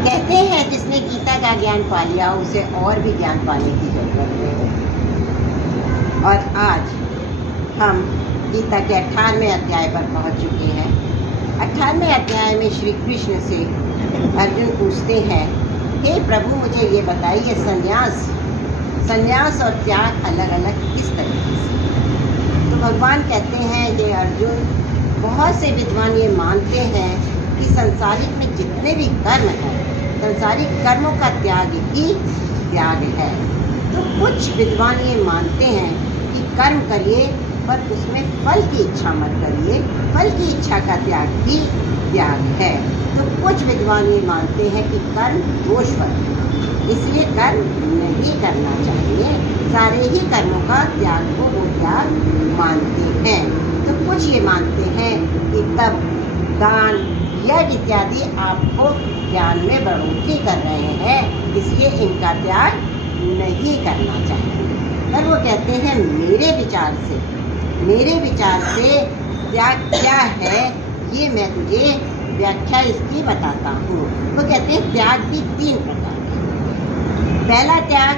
कहते हैं जिसने गीता का ज्ञान पा लिया उसे और भी ज्ञान पाने की जरूरत है। और आज हम गीता के 18वें अध्याय पर पहुंच चुके हैं। 18वें अध्याय में श्री कृष्ण से अर्जुन पूछते हैं, हे प्रभु मुझे ये बताइए संन्यास और त्याग अलग अलग किस तरीके से। तो भगवान कहते हैं, ये अर्जुन, बहुत से विद्वान ये मानते हैं कि संसारिक में जितने भी कर्म हैं, संसारिक कर्मों का त्याग ही त्याग है। तो कुछ विद्वान ये मानते हैं कि कर्म करिए पर उसमें फल की इच्छा मत करिए, फल की इच्छा का त्याग ही त्याग है। तो कुछ विद्वान ये मानते हैं कि कर्म दोषफल है, इसलिए कर्म नहीं करना चाहिए। सारे ही कर्मों का त्याग को वो त्याग मानते हैं। तो कुछ ये मानते हैं कि तब दान यज्ञ इत्यादि आपको ज्ञान में बढ़ोतरी कर रहे हैं, इसलिए इनका त्याग नहीं करना चाहिए। पर वो कहते हैं मेरे विचार से त्याग क्या है ये मैं तुझे व्याख्या इसकी बताता हूँ। वो कहते हैं त्याग भी 3 प्रकार के। पहला त्याग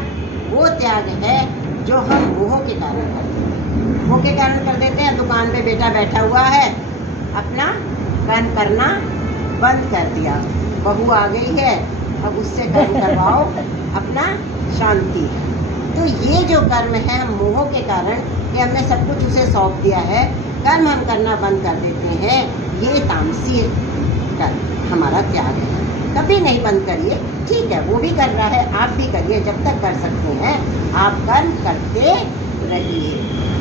वो त्याग है जो हम मोह के कारण करते हैं। मोह के कारण कर देते हैं। दुकान पे बेटा बैठा हुआ है, अपना कर्म करना बंद कर दिया, बहू आ गई है, अब उससे कर्म करवाओ, अपना शांति। तो ये जो कर्म है हम मोह के कारण कि हमने सब कुछ उसे सौंप दिया है, कर्म हम करना बंद कर देते हैं, ये तामसी कर्म हमारा त्याग है। कभी नहीं बंद करिए, ठीक है, वो भी कर रहा है, आप भी करिए, जब तक कर सकते हैं आप कर्म करते रहिए।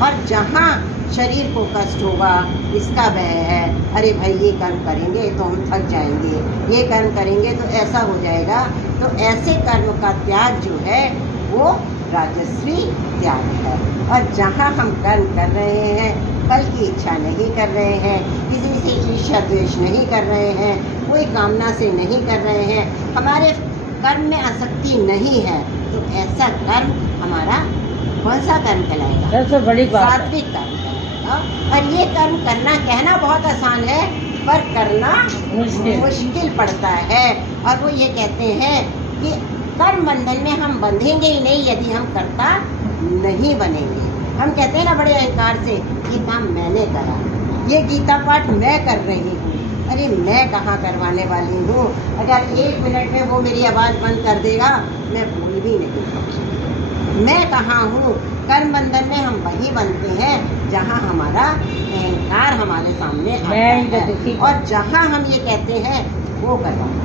और जहाँ शरीर को कष्ट होगा, इसका भय है, अरे भाई ये कर्म करेंगे तो हम थक जाएंगे, ये कर्म करेंगे तो ऐसा हो जाएगा, तो ऐसे कर्म का त्याग जो है वो राजस्वी त्याग है। और जहाँ हम कर्म कर रहे हैं, फल की इच्छा नहीं कर रहे हैं, किसी से ईर्ष्या द्वेष नहीं कर रहे हैं, कोई कामना से नहीं कर रहे हैं, हमारे कर्म में आसक्ति नहीं है, तो ऐसा कर्म हमारा कौन सा कर्म कहलाएगा? सबसे बड़ी बात सात्विक कर्म कहलाएगा। और ये कर्म करना, कहना बहुत आसान है पर करना मुश्किल पड़ता है। और वो ये कहते हैं कि कर्म बंधन में हम बंधेंगे ही नहीं यदि हम कर्ता नहीं बनेंगे। हम कहते हैं ना बड़े अहंकार से, ये काम मैंने करा, ये गीता पाठ मैं कर रही हूँ। अरे मैं कहाँ करवाने वाली हूँ? अगर 1 मिनट में वो मेरी आवाज़ बंद कर देगा, मैं भूल भी नहीं पाऊँगी। मैं कहाँ हूँ? कर्म बंधन में हम वही बनते हैं जहाँ हमारा अहंकार हमारे सामने आता है। और जहाँ हम ये कहते हैं वो करवाना,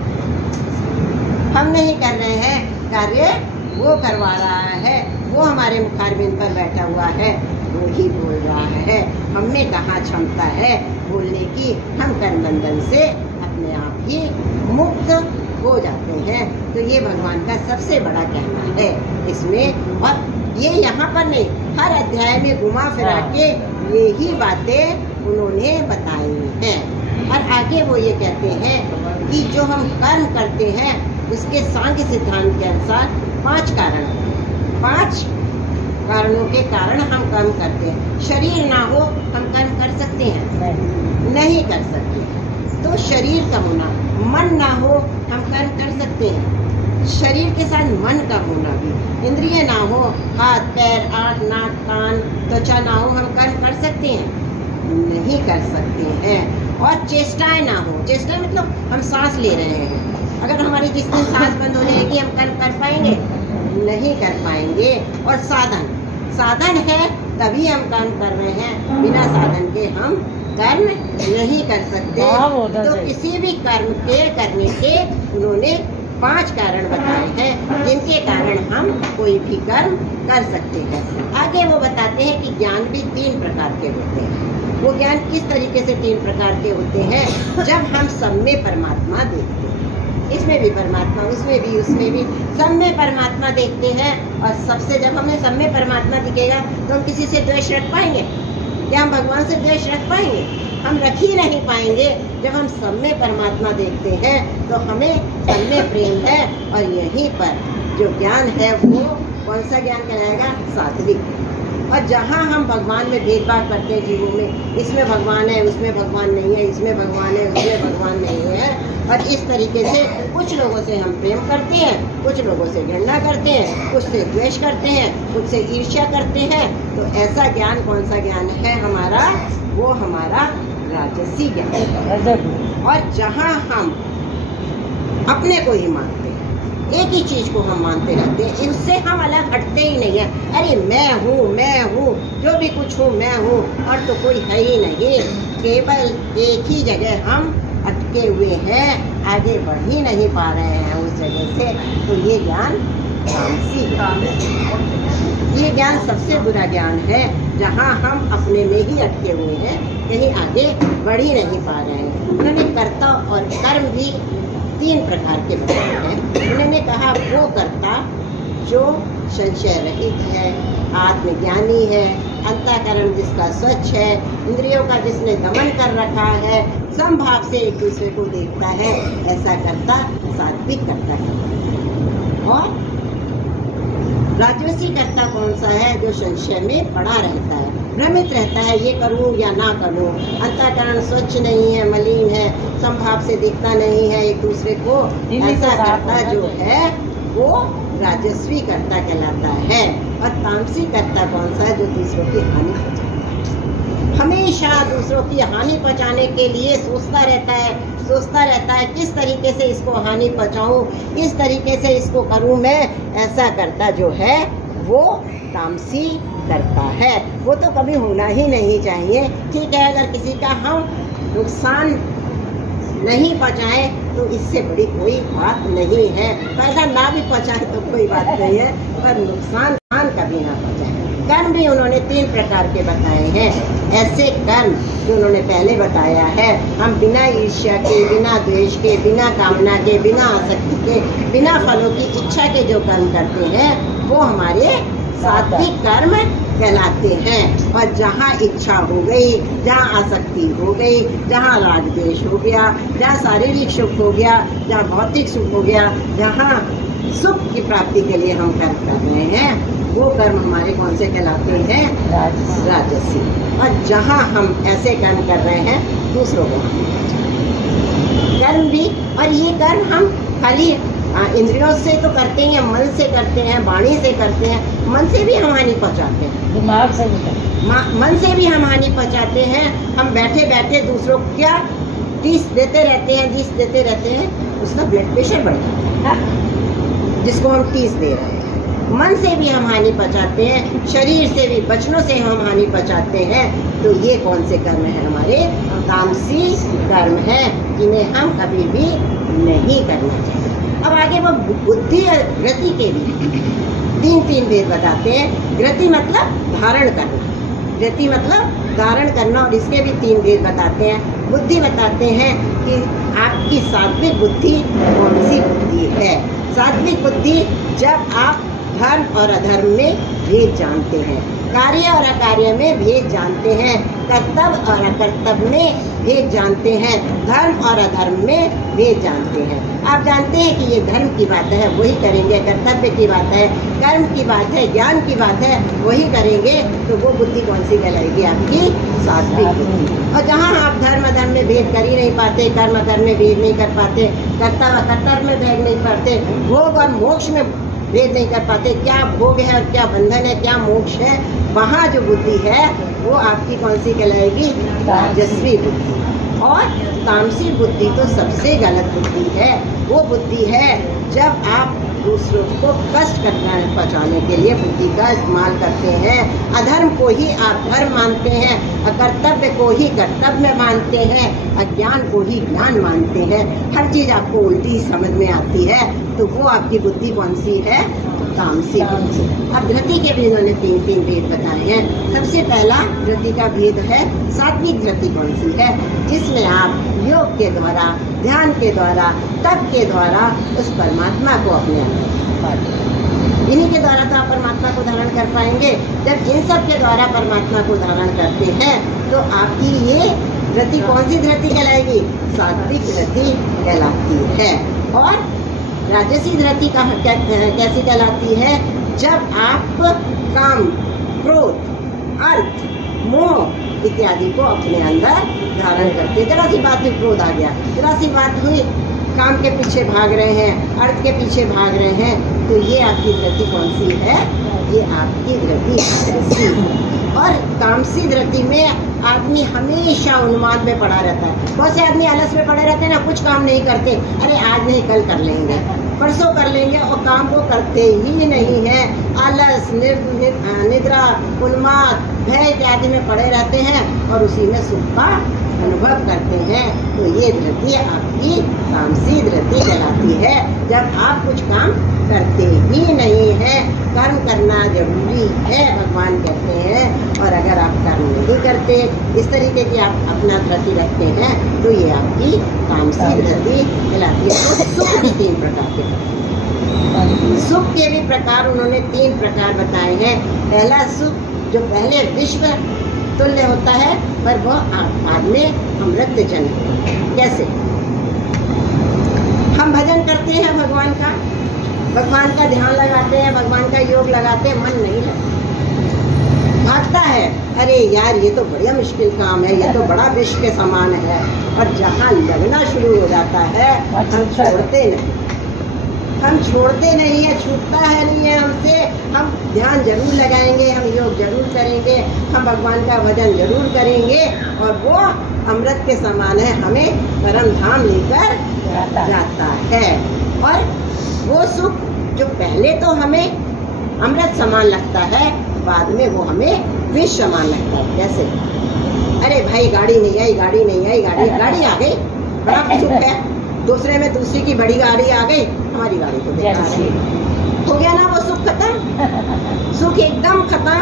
हम नहीं कर रहे हैं कार्य, वो करवा रहा है, वो हमारे मुखारबिंद पर बैठा हुआ है, वो ही बोल रहा है। हमें कहाँ क्षमता है बोलने की? हम कर्म बंधन से अपने आप ही मुक्त हो जाते हैं। तो ये भगवान का सबसे बड़ा कहना है इसमें। और ये यहाँ पर नहीं, हर अध्याय में घुमा फिरा के यही बातें उन्होंने बताई हैं। और आगे वो ये कहते हैं कि जो हम कर्म करते हैं उसके सांख्य सिद्धांत के अनुसार 5 कारणों के कारण हम कर्म करते हैं। शरीर ना हो हम कर्म कर सकते हैं? नहीं कर सकते। तो शरीर का होना, मन ना हो हम कर्म कर सकते हैं? शरीर के साथ मन का होना भी, इंद्रिय ना हो, हाथ पैर आँख नाक कान त्वचा ना हो, हम कर्म कर सकते हैं? नहीं कर सकते हैं। और चेष्टाएं ना हो, चेष्टा मतलब हम सांस ले रहे हैं, अगर हमारी जिस दिन सांस बंद हो जाएगी हम कर्म कर पाएंगे? नहीं कर पाएंगे। और साधन है तभी हम कर्म कर रहे हैं, बिना साधन के हम कर्म नहीं कर सकते। तो किसी भी कर्म के करने के उन्होंने 5 कारण बताए हैं जिनके कारण हम कोई भी कर्म कर सकते हैं। आगे वो बताते हैं कि ज्ञान भी 3 प्रकार के होते हैं। वो ज्ञान किस तरीके से 3 प्रकार के होते हैं? जब हम सब में परमात्मा देखते हैं, इसमें भी परमात्मा, उसमें भी, उसमें भी, सब में परमात्मा देखते हैं। और सबसे जब हमें सब में परमात्मा दिखेगा तो हम किसी से द्वेष रख पाएंगे? क्या हम भगवान से द्वेष रख पाएंगे? हम रख ही नहीं पाएंगे। जब हम सब में परमात्मा देखते हैं तो हमें सब में प्रेम है। और यहीं पर जो ज्ञान है वो कौन सा ज्ञान कहलाएगा? सात्विक। और जहाँ हम भगवान में भेदभाव करते हैं जीवों में, इसमें भगवान है, उसमें भगवान नहीं है, इसमें भगवान है, उसमें भगवान नहीं है, और इस तरीके से कुछ लोगों से हम प्रेम करते हैं, कुछ लोगों से घृणा करते हैं, कुछ से द्वेष करते हैं, कुछ से ईर्ष्या करते हैं। तो ऐसा ज्ञान कौन सा ज्ञान है हमारा? वो हमारा राजसी ज्ञान है। और जहाँ हम अपने को ही मानते हैं, एक ही चीज को हम मानते रहते हैं, इससे हम अलग हटते ही नहीं है। अरे मैं हूँ, जो भी कुछ हूँ मैं हूँ, और तो कोई है ही नहीं। केवल एक ही जगह हम अटके हुए हैं, आगे बढ़ ही नहीं पा रहे हैं उस जगह से। तो ये ज्ञान तामसी ज्ञान है। ये ज्ञान सबसे बुरा ज्ञान है, जहाँ हम अपने में ही अटके हुए हैं, कहीं आगे बढ़ ही नहीं पा रहे हैं। उन्होंने कर्ता और कर्म भी 3 प्रकार के बताए हैं। उन्होंने कहा वो कर्ता जो संशय रहित है, आत्मज्ञानी है, अंतःकरण जिसका स्वच्छ है, इंद्रियों का जिसने दमन कर रखा है, समभाव से एक दूसरे को देखता है, ऐसा कर्ता सात्विक कर्ता है। और राजसी कर्ता कौन सा है? जो संशय में पड़ा रहता है, भ्रमित रहता है, ये करूं या ना करूं, अंतःकरण स्वच्छ नहीं है, मलिन है, समभाव से दिखता नहीं है एक दूसरे को। ऐसा कर्ता जो है वो राजस्वी कर्ता कहलाता है। और तामसी कर्ता कौन सा है? जो दूसरों की हानि पहुंचाता है, हमेशा दूसरों की हानि पहुंचाने के लिए सोचता रहता है किस तरीके से इसको हानि पहुंचाऊं, किस तरीके से इसको करूं मैं। ऐसा कर्ता जो है वो तामसी करता है। वो तो कभी होना ही नहीं चाहिए। ठीक है, अगर किसी का हम नुकसान नहीं पहुँचाए तो इससे बड़ी कोई बात नहीं है। फायदा ना भी पहुँचाए तो कोई बात नहीं है, पर नुकसान कभी ना पहुँचाए। कर्म भी उन्होंने 3 प्रकार के बताए हैं। ऐसे कर्म जो उन्होंने पहले बताया है, हम बिना ईर्ष्या के, बिना द्वेष के, बिना कामना के, बिना आसक्ति के, बिना फलों की इच्छा के जो कर्म करते हैं वो हमारे सात्विक कर्म कहलाते हैं। और जहाँ इच्छा हो गई, जहाँ आसक्ति हो गई, जहाँ राग द्वेष हो गया, जहाँ शारीरिक सुख हो गया, जहाँ भौतिक सुख हो गया, जहाँ सुख की प्राप्ति के लिए हम कर्म कर रहे हैं, वो कर्म हमारे कौन से कहलाते हैं? राजसी। और जहाँ हम ऐसे कर्म कर रहे हैं दूसरों को कर्म भी, और ये कर्म हम खाली इंद्रियों से तो करते हैं, मन से करते हैं, वाणी से करते हैं। मन से भी हम हानि पहुँचाते हैं, दिमाग से भी, मन से भी हम हानि पहुँचाते हैं। हम बैठे बैठे दूसरों को क्या टीस देते रहते हैं, उसका ब्लड प्रेशर बढ़ जाता है, जिसको हम टीस दे रहे हैं। मन से भी हम हानि पहुँचाते हैं, शरीर से भी, वचनों से हम हानि पहुँचाते हैं। तो ये कौन से कर्म है? हमारे तामसी कर्म है, जिन्हें हम कभी भी नहीं करना चाहिए। अब आगे वो बुद्धि और गति के भी 3 भेद बताते हैं। गति मतलब धारण करना, गति मतलब धारण करना, और इसके भी 3 भेद बताते हैं। बुद्धि बताते हैं कि आपकी सात्विक बुद्धि कौन सी बुद्धि है। सात्विक बुद्धि जब आप धर्म और अधर्म में भेद जानते हैं, कार्य और अकार्य में भेद जानते हैं, कर्तव्य और अकर्तव्य में भेद जानते हैं, धर्म और अधर्म में भेद जानते हैं। आप जानते हैं कि ये धर्म की बात है, वही करेंगे, कर्तव्य की बात है, कर्म की बात है, ज्ञान की बात है, वही करेंगे। तो वो बुद्धि कौन सी कहलाएगी? आपकी सात्विक बुद्धि। और जहाँ आप धर्म अधर्म में भेद कर ही नहीं पाते, कर्म अकर्म में भेद नहीं कर पाते, कर्तव्य अकर्तव्य में भेद नहीं पाते, भोग और मोक्ष में भेद नहीं कर पाते, क्या भोग है और क्या बंधन है, क्या मोक्ष है, वहाँ जो बुद्धि है वो आपकी कौन सी कहलाएगी? राजस्वी बुद्धि। और तामसी बुद्धि तो सबसे गलत बुद्धि है। वो बुद्धि है जब आप दूसरों को कष्ट करना पहुँचाने के लिए बुद्धि का इस्तेमाल करते हैं। अधर्म को ही आप धर्म मानते हैं, अकर्तव्य को ही कर्तव्य मानते हैं, अज्ञान को ही ज्ञान मानते हैं। हर चीज़ आपको उल्टी समझ में आती है, तो वो आपकी बुद्धि कौन सी है? तामसी बुद्धि। अब धृति के भी उन्होंने 3 भेद बताए हैं। सबसे पहला धृति का भेद है सात्विक धृति कौन सी है? जिसमें आप योग के द्वारा, ध्यान के द्वारा, तप के द्वारा उस परमात्मा को अपने अंदर, इन्हीं के द्वारा तो आप परमात्मा को धारण कर पाएंगे। जब इन सब के द्वारा परमात्मा को धारण करते हैं तो आपकी ये धृति कौन सी धृति कहलाएगी? सात्विक धृति कहलाती है। और राजसी धृति का कैसी कहलाती है? जब आप काम, क्रोध, अर्थ, मोह इत्यादि को अपने अंदर धारण करते। जरा सी बात में क्रोध आ गया, जरा सी बात हुई, काम के पीछे भाग रहे हैं, अर्थ के पीछे भाग रहे हैं, तो ये आपकी धृति कौन सी है? ये आपकी धृति है। और तामसी धृति में आदमी हमेशा उन्माद में पड़ा रहता है। बहुत से आदमी आलस में पड़े रहते हैं ना, कुछ काम नहीं करते, अरे आज नहीं कल कर लेंगे, परसों कर लेंगे, और काम को करते ही नहीं है। आलस, निद्रा, उन्माद, भय इत्यादि में पड़े रहते हैं और उसी में सुख का अनुभव करते हैं। तो ये धृति आपकी तामसी धृति कहलाती है। जब आप कुछ काम करते ही नहीं है, कर्म करना जरूरी है भगवान कहते हैं, और अगर आप कर्म नहीं करते, इस तरीके की आप अपना धृति रखते हैं, तो ये आपकी तामसी धृति कहलाती है। तो सुख के 3 प्रकार के, सुख के भी प्रकार उन्होंने 3 प्रकार बताए हैं। पहला सुख जो पहले विश्व तुल्य होता है, पर वह बाद में अमृत जन है। कैसे? हम भजन करते हैं भगवान का ध्यान लगाते हैं, भगवान का योग लगाते हैं, मन नहीं लगता, भागता है, अरे यार ये तो बड़ा मुश्किल काम है, ये तो बड़ा विष के समान है। और जहाँ लगना शुरू हो जाता है, हम छोड़ते नहीं है, छूटता है नहीं है हमसे। हम ध्यान जरूर लगाएंगे, हम योग जरूर करेंगे, हम भगवान का भजन जरूर करेंगे, और वो अमृत के समान है, हमें परम धाम लेकर जाता है। और वो सुख जो पहले तो हमें अमृत समान लगता है, बाद में वो हमें विष समान लगता है। जैसे अरे भाई गाड़ी नहीं आई, गाड़ी आ गई, बड़ा सुख है। दूसरे में दूसरी की बड़ी गाड़ी आ गई, हमारी गाड़ी तो बेकार है, हो गया ना वो सुख खत्म, सुख एकदम खत्म।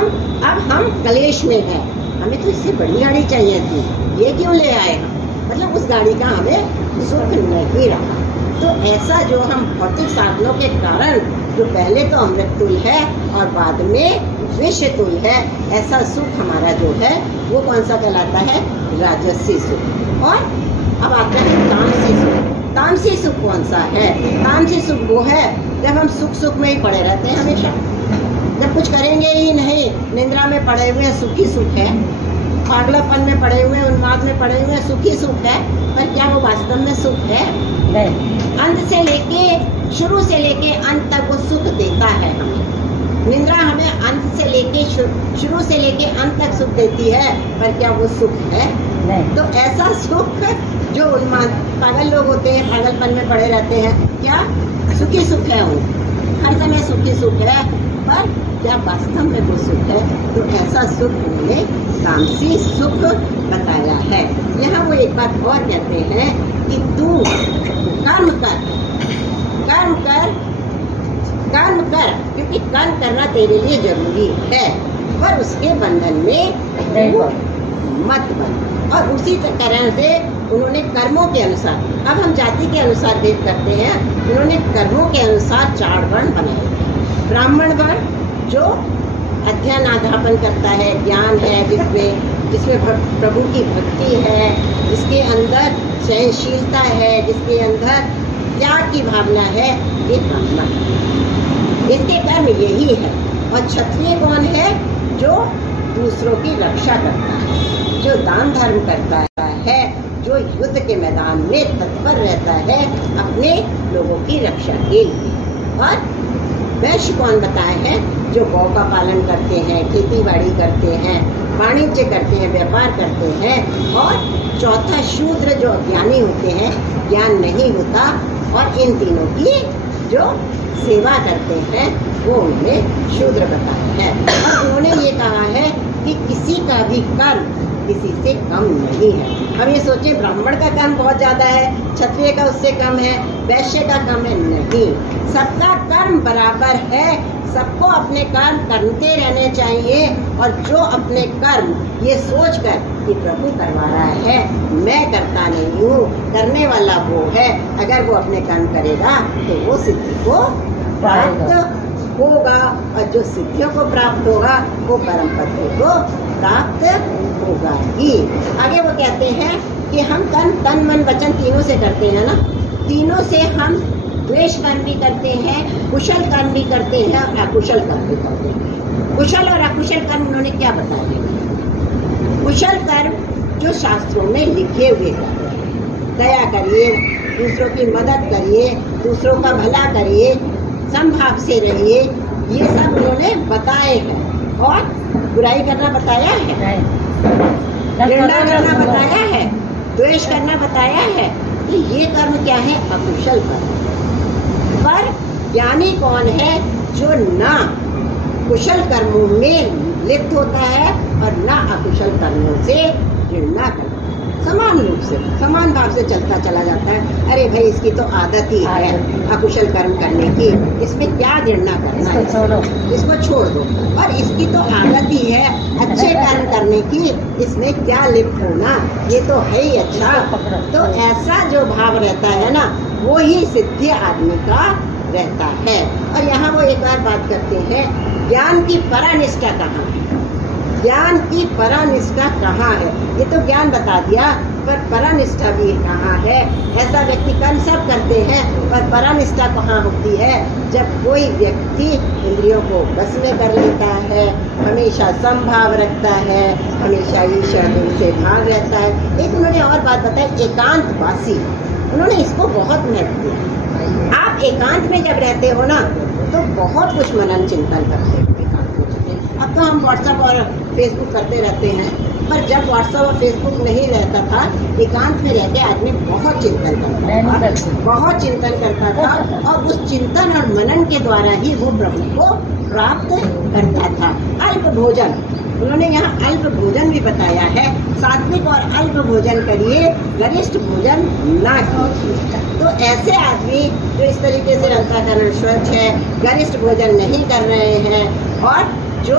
अब हम कलेश में हैं, हमें तो इससे बड़ी गाड़ी चाहिए थी, ये क्यों ले आए हम, मतलब उस गाड़ी का हमें सुख नहीं रहा। तो ऐसा जो हम भौतिक साधनों के कारण जो पहले तो अमृत तुल्य है और बाद में विष तुल्य है, ऐसा सुख हमारा जो है वो कौन सा कहलाता है? राजसी सुख। और अब आता है तामसी सुख। तामसी सुख कौन सा है? तामसी सुख वो है जब हम सुख में ही पड़े रहते हैं हमेशा, जब कुछ करेंगे ही नहीं, निंद्रा में पड़े हुए सुखी सुख है, पागलापन में पड़े हुए, उन्माद में पड़े हुए सुखी सुख है, पर क्या वो वास्तव में सुख है? नहीं। अंत से लेके, शुरू से लेके अंत तक वो सुख देता है हमें। निंद्रा हमें अंत से लेके, शुरू से लेके अंत तक सुख देती है, पर क्या वो सुख है? नहीं। तो ऐसा सुख जो उन्माद पागल लोग होते हैं, पागलपन में पड़े रहते हैं, क्या सुखी सुख है? वो हर समय सुखी सुख है, पर क्या वास्तव में वो सुख है? तो ऐसा सुख उन्होंने तामसी सुख बताया है। यहाँ वो एक बात और कहते हैं कि तू कर्म कर, क्योंकि कर्म करना तेरे लिए जरूरी है, पर उसके बंधन में मत बन। और उसी तरह से उन्होंने कर्मों के अनुसार, अब हम जाति के अनुसार भेद करते हैं, उन्होंने कर्मों के अनुसार 4 वर्ण बनाए। ब्राह्मण वर्ण जो अध्ययनाध्यापन करता है, ज्ञान है, जिसमें प्रभु की भक्ति है, जिसके अंदर सहनशीलता है, जिसके अंदर त्याग की भावना है, ये ब्राह्मण, इसके कर्म यही है। और क्षत्रिय कौन है? जो दूसरों की रक्षा करता है, जो दान धर्म करता है, जो युद्ध के मैदान में तत्पर रहता है अपने लोगों की रक्षा के लिए। और वैश्य कौन बताए हैं? जो गौ का पालन करते हैं, खेती बाड़ी करते हैं, वाणिज्य करते हैं, व्यापार करते हैं। और चौथा शूद्र जो अज्ञानी होते हैं, ज्ञान नहीं होता, और इन तीनों की जो सेवा करते हैं वो उन्हें शूद्र बताया है। और उन्होंने ये कहा है कि किसी का भी कर्म किसी से कम नहीं है। हम ये सोचे ब्राह्मण का कर्म बहुत ज़्यादा है, क्षत्रिय का उससे कम है, वैश्य का कम है, नहीं, सबका कर्म बराबर है। सबको अपने कर्म करते रहने चाहिए, और जो अपने कर्म ये सोचकर कि प्रभु करवा रहा है, मैं करता नहीं हूँ, करने वाला वो है, अगर वो अपने कर्म करेगा तो वो सिद्धि को प्राप्त होगा, और जो सिद्धियों को प्राप्त होगा वो परम पद को प्राप्त होगा ही। आगे वो कहते हैं कि हम कर्म तन मन वचन तीनों से करते हैं ना, तीनों से हम द्वेष कर्म भी करते हैं, कुशल कर्म भी करते हैं और अकुशल कर्म भी करते हैं। कुशल और अकुशल कर्म उन्होंने क्या बताया? कुशल कर्म जो शास्त्रों में लिखे हुए कर्म हैं, दया करिए, दूसरों की मदद करिए, दूसरों का भला करिए, समभाव से रहिए, ये सब उन्होंने बताए हैं। और बुराई करना बताया है, घृणा करना बताया है, द्वेष करना बताया है। तो ये कर्म क्या है? अकुशल कर्म। पर ज्ञानी कौन है? जो ना कुशल कर्मों में लिप्त होता है और ना अकुशल कर्मों से घृणा करता है, समान रूप से समान भाव से चलता चला जाता है। अरे भाई इसकी तो आदत ही है अकुशल कर्म करने की, इसमें क्या घृणा करना है, इसको छोड़ दो। और इसकी तो आदत ही है अच्छे कर्म करने की, इसमें क्या लिप्त होना, ये तो है ही अच्छा। तो ऐसा जो भाव रहता है ना, वो ही सिद्धि आदमी का रहता है। और यहाँ वो एक और बात करते हैं, ज्ञान की परानिष्ठा कहाँ है? ज्ञान की परानिष्ठा कहाँ है? ये तो ज्ञान बता दिया, पर परानिष्ठा भी कहाँ है? ऐसा व्यक्ति कर्म सब करते हैं, पर परानिष्ठा कहाँ होती है? जब कोई व्यक्ति इंद्रियों को बस में कर लेता है, हमेशा समभाव रखता है, हमेशा ईश्वर से भाव रहता है। एक उन्होंने और बात बताई, एकांतवासी, उन्होंने इसको बहुत महत्व दिया। आप एकांत में जब रहते हो ना, तो बहुत कुछ मनन चिंतन करते हो एकांत में। अब तो हम व्हाट्सएप और फेसबुक करते रहते हैं, पर जब व्हाट्सएप और फेसबुक नहीं रहता था, एकांत में रहते आदमी बहुत चिंतन करता था, बहुत चिंतन करता था। और उस चिंतन और मनन के द्वारा ही वो प्रभु को प्राप्त करता था। अल्प भोजन, उन्होंने यहाँ अल्प भोजन भी बताया है, सात्विक और अल्प भोजन करिए, गरिष्ठ भोजन ना कीजिए। तो ऐसे आदमी जो इस तरीके से अंतःकरण स्वच्छ है, गरिष्ठ भोजन नहीं कर रहे हैं और जो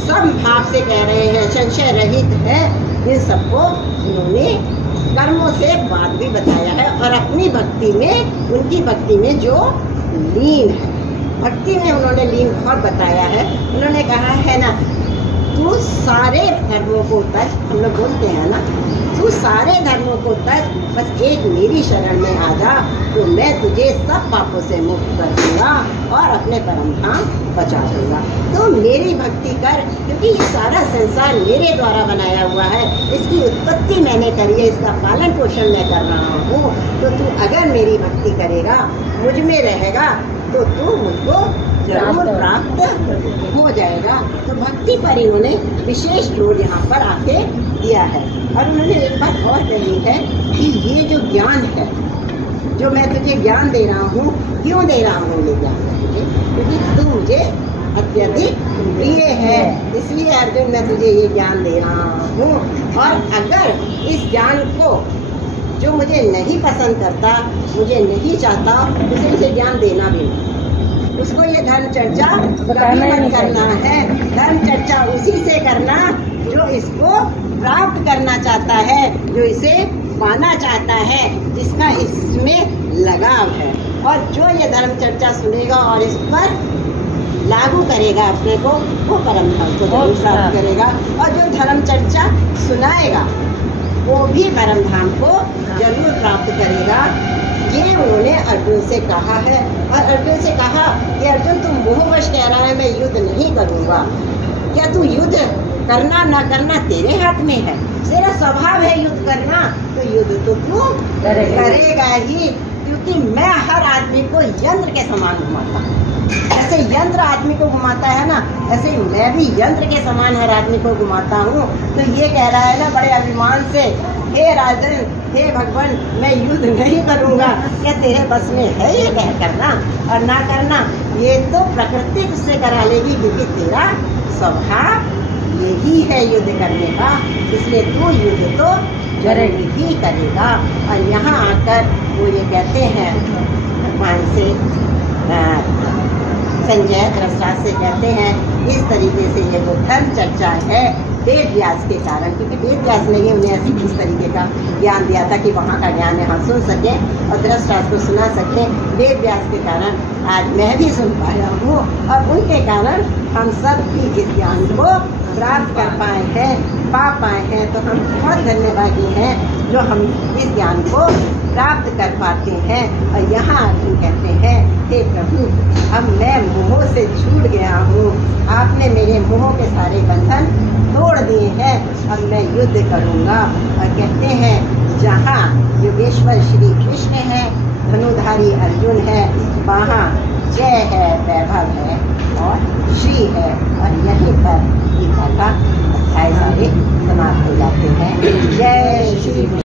सब भाव से कह रहे हैं, संशय रहित है, इन सबको उन्होंने कर्मों से बाद भी बताया है। और अपनी भक्ति में, उनकी भक्ति में जो लीन है, भक्ति में उन्होंने लीन बहुत बताया है। उन्होंने कहा है ना, तू सारे धर्मों को तज, हम लोग बोलते हैं ना, तू सारे धर्मों को तज, बस एक मेरी शरण में आ जा, तो मैं तुझे सब पापों से मुक्त कर दूंगा और अपने परम धाम बचा दूंगा। तो मेरी भक्ति कर, क्योंकि ये सारा संसार मेरे द्वारा बनाया हुआ है, इसकी उत्पत्ति मैंने करी है, इसका पालन पोषण मैं कर रहा हूँ। तो तू अगर मेरी भक्ति करेगा, मुझ में रहेगा, तो तू मुझको जरूर प्राप्त हो जाएगा। तो भक्ति पर इन्होंने विशेष जोर यहाँ पर आके दिया है। और उन्होंने एक बात और कही है कि ये जो ज्ञान है, जो मैं तुझे ज्ञान दे रहा हूँ, क्यों दे रहा हूँ ये ज्ञान तुझे? क्योंकि तू मुझे अत्यधिक प्रिय है, इसलिए अर्जुन मैं तुझे ये ज्ञान दे रहा हूँ। और अगर इस ज्ञान को जो मुझे नहीं पसंद करता, मुझे नहीं चाहता, उसे इसे ज्ञान देना भी नहीं, उसको ये धर्म चर्चा कभी मत करना है। धर्म चर्चा उसी से करना जो इसको प्राप्त करना चाहता है, जो इसे पाना चाहता है, जिसका इसमें लगाव है। और जो ये धर्म चर्चा सुनेगा और इस पर लागू करेगा अपने को, वो परम धाम को जरूर प्राप्त करेगा। और जो धर्म चर्चा सुनाएगा, वो भी परम धाम को जरूर प्राप्त करेगा। ये उन्होंने अर्जुन से कहा है। और अर्जुन से कहा कि अर्जुन तुम मोहवश कह रहा है मैं युद्ध नहीं करूँगा, क्या तू युद्ध करना ना करना तेरे हाथ में है, तेरा स्वभाव है युद्ध करना, तो युद्ध तो तू करेगा ही। क्योंकि मैं हर आदमी को यंत्र के समान घुमाता हूँ, ऐसे यंत्र आदमी को घुमाता है ना, ऐसे मैं भी यंत्र के समान हर आदमी को घुमाता हूँ। तो ये कह रहा है ना बड़े अभिमान से, हे राजन, हे भगवान, मैं युद्ध नहीं करूँगा, क्या तेरे बस में है ये कह करना और ना करना? ये तो प्रकृति तुझसे करा लेगी, क्योंकि तेरा स्वभाव यही है युद्ध करने का, इसलिए तू युद्ध तो जरूर ही करेगा। और यहाँ आकर वो ये कहते हैं भगवान से, संजय धृतराष्ट्र से कहते हैं, इस तरीके से ये जो धर्म चर्चा है वेद व्यास के कारण, क्योंकि वेद व्यास ने ही उन्हें ऐसी इस तरीके का ज्ञान दिया था कि वहाँ का ज्ञान यहाँ सुन सके और धृतराष्ट्र को सुना सके। वेद व्यास के कारण आज मैं भी सुन पाया हूँ और उनके कारण हम सब भी इस ज्ञान को प्राप्त कर पाए हैं, पा पाए हैं, तो हम बहुत धन्यवादी हैं जो हम इस ज्ञान को प्राप्त कर पाते हैं। और यहाँ अर्जुन कहते हैं, हे प्रभु, अब मैं मोह से छूट गया हूँ, आपने मेरे मोह के सारे बंधन तोड़ दिए हैं, अब मैं युद्ध करूँगा। और कहते हैं जहाँ योगेश्वर श्री कृष्ण है, धनुधारी अर्जुन है, वहाँ जय है, वैभव है और श्री है। और यहीं पर गीता का अध्याय सारे समाप्त हो जाते हैं। जय श्री